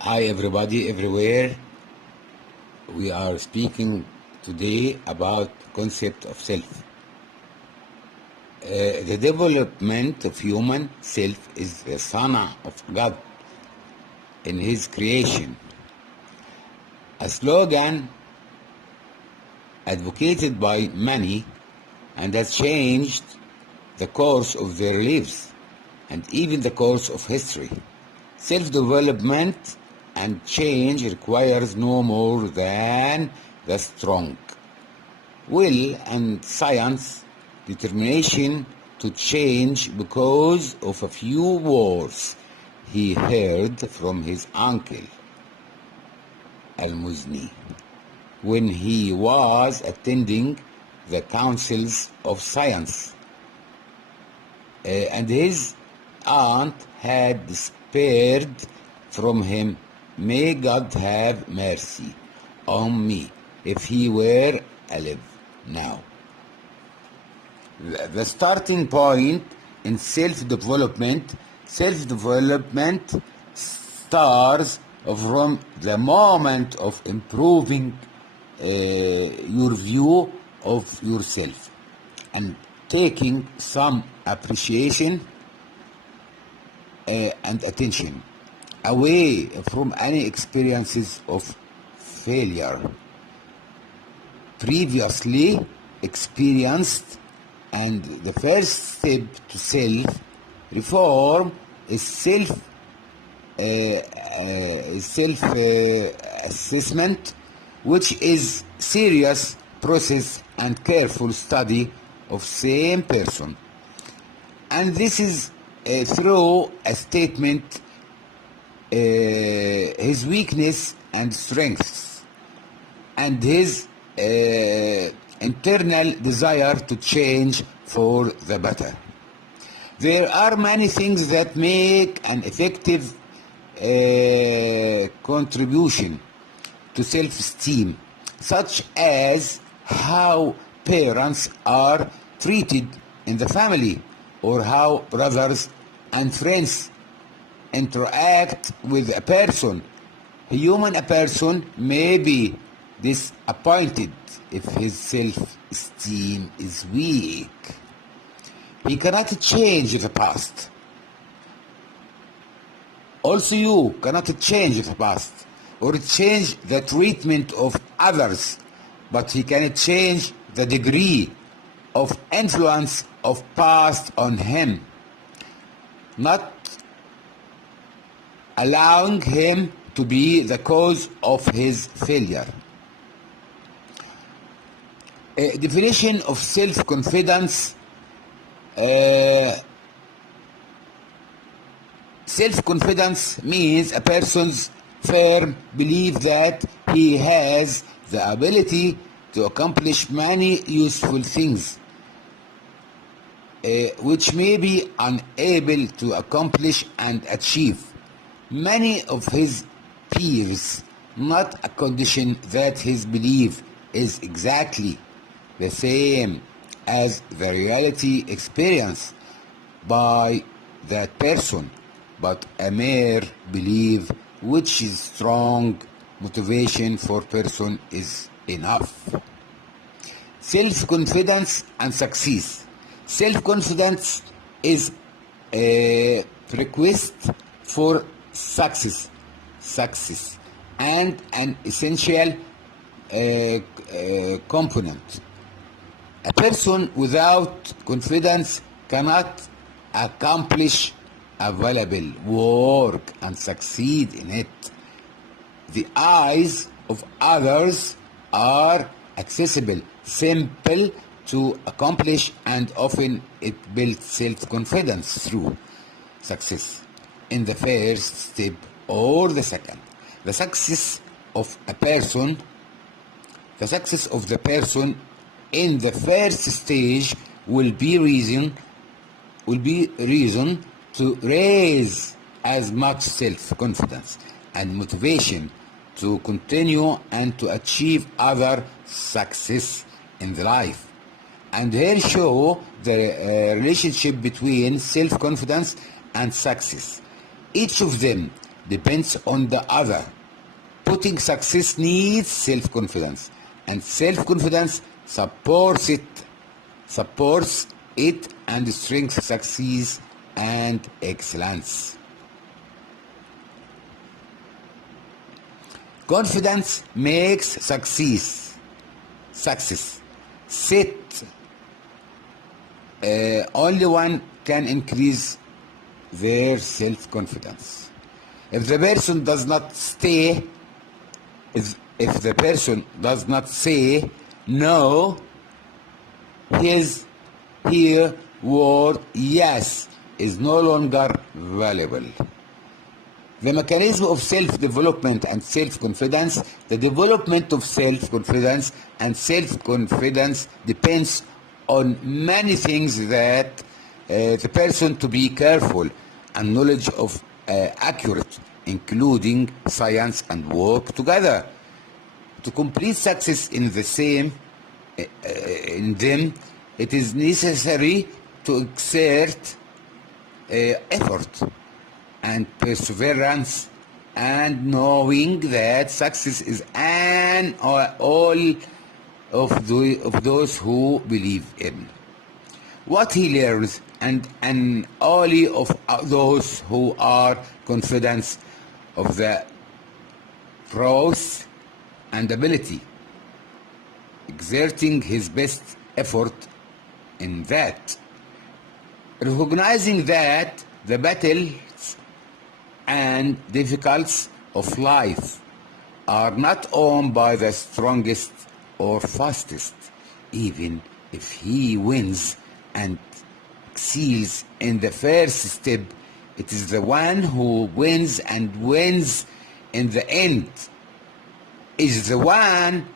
Hi everybody everywhere. We are speaking today about concept of self. The development of human self is the sana of God in His creation. A slogan advocated by many and has changed the course of their lives and even the course of history. Self-development and change requires no more than the strong will and science determination to change because of a few words he heard from his uncle Al-Muzni when he was attending the councils of science, and his aunt had despaired from him. May God have mercy on me if he were alive now. The starting point in self-development starts from the moment of improving your view of yourself and taking some appreciation and attention away from any experiences of failure previously experienced. And the first step to self-reform is self-assessment, which is serious process and careful study of same person. And this is through a statement his weakness and strengths and his internal desire to change for the better. There are many things that make an effective contribution to self-esteem, such as how parents are treated in the family or how brothers and friends interact with a person. A person may be disappointed if his self-esteem is weak. He cannot change the past. Also, you cannot change the past or change the treatment of others, but he can change the degree of influence of past on him, not allowing him to be the cause of his failure. A definition of self-confidence. Self-confidence means a person's firm belief that he has the ability to accomplish many useful things which may be unable to accomplish and achieve many of his peers, not a condition that his belief is exactly the same as the reality experienced by that person, but a mere belief which is strong motivation for person is enough. Self-confidence and success. Self-confidence is a prerequisite for success and an essential component. A person without confidence cannot accomplish available work and succeed in it. The eyes of others are accessible, simple to accomplish, and often it builds self-confidence through success in the first step or the second. The success of the person in the first stage will be reason to raise as much self-confidence and motivation to continue and to achieve other success in the life. And here show the relationship between self-confidence and success. Each of them depends on the other. Putting success needs self-confidence, and self-confidence supports it and strengthens success and excellence. Confidence makes success. Only one can increase their self-confidence. If the person does not say no, her word yes is no longer valuable. The mechanism of self-development and self-confidence. The development of self-confidence and self-confidence depends on many things that the person to be careful and knowledge of accurate, including science and work together. To complete success in them, it is necessary to exert effort and perseverance, and knowing that success is an all of those who believe in what he learns, and only of those who are confident of the prowess and ability, exerting his best effort in that, recognizing that the battles and difficulties of life are not owned by the strongest or fastest. Even if he wins and excels in the first step, it is the one who wins in the end is the one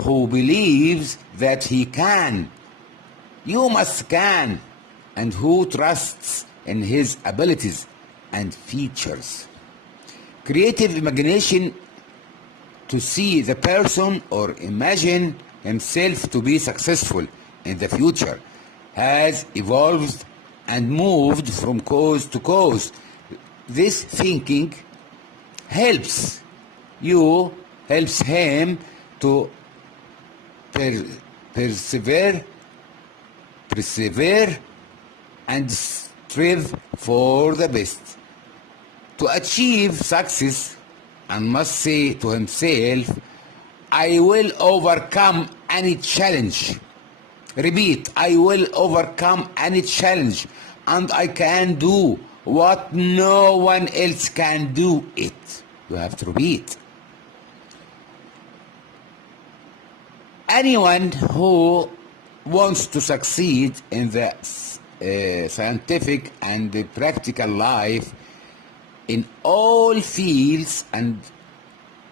who believes that he can. You must can, and who trusts in his abilities and features. Creative imagination to see the person or imagine himself to be successful in the future has evolved and moved from cause to cause. This thinking helps him to persevere and strive for the best. To achieve success, and must say to himself, I will overcome any challenge. Repeat, I will overcome any challenge, and I can do what no one else can do it. You have to repeat. Anyone who wants to succeed in the scientific and the practical life in all fields and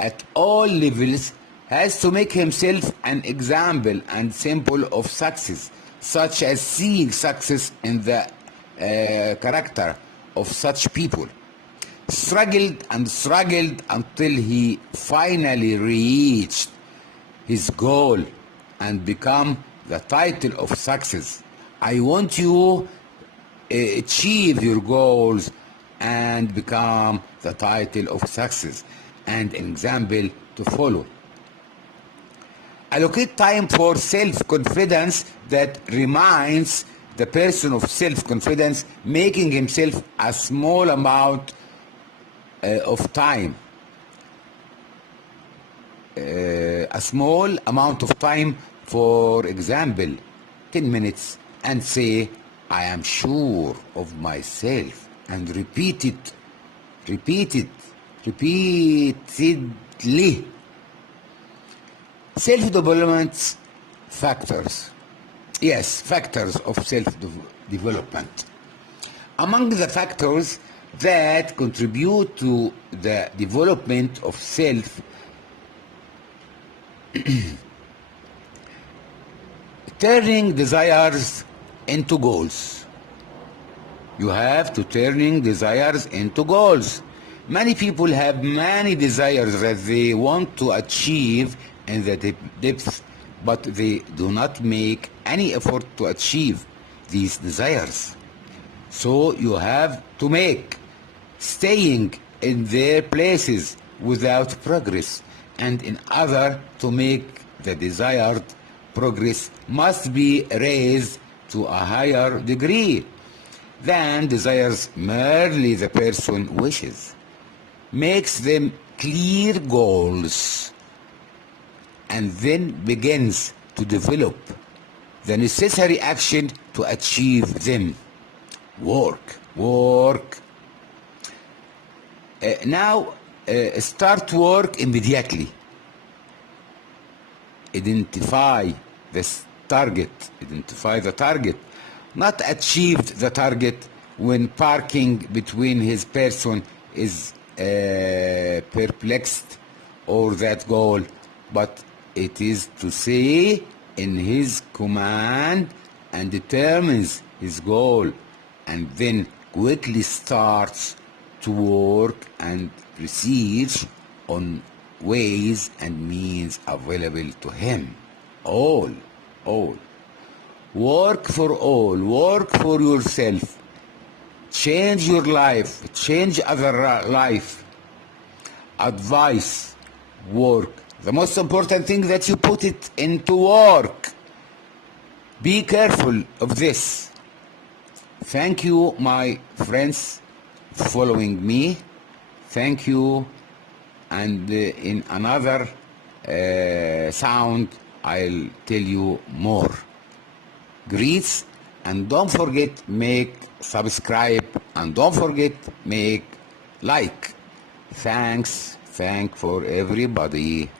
at all levels has to make himself an example and symbol of success, such as seeing success in the character of such people. Struggled until he finally reached his goal and become the title of success. I want you achieve your goals and become the title of success and an example to follow. Allocate time for self-confidence. That reminds the person of self-confidence, making himself a small amount of time. A small amount of time, for example, 10 minutes, and say, I am sure of myself. And repeat it repeatedly. Self-development factors. Yes, factors of self-development. Among the factors that contribute to the development of self, turning desires into goals. You have to turning desires into goals. Many people have many desires that they want to achieve in the depth, but they do not make any effort to achieve these desires. So you have to make staying in their places without progress, and in order to make the desired progress must be raised to a higher degree than desires merely the person wishes, makes them clear goals, and then begins to develop the necessary action to achieve them. Work. Now, start work immediately. Identify the target, not achieved the target when parking between his person is perplexed or that goal, but it is to say in his command and determines his goal, and then quickly starts to work and research on ways and means available to him. All. Work for all. Work for yourself. Change your life. Change other life. Advice. Work. The most important thing that you put it into work. Be careful of this. Thank you, my friends, following me. Thank you. And in another sound, I'll tell you more. Greets, and don't forget make subscribe, and don't forget make like. Thanks for everybody.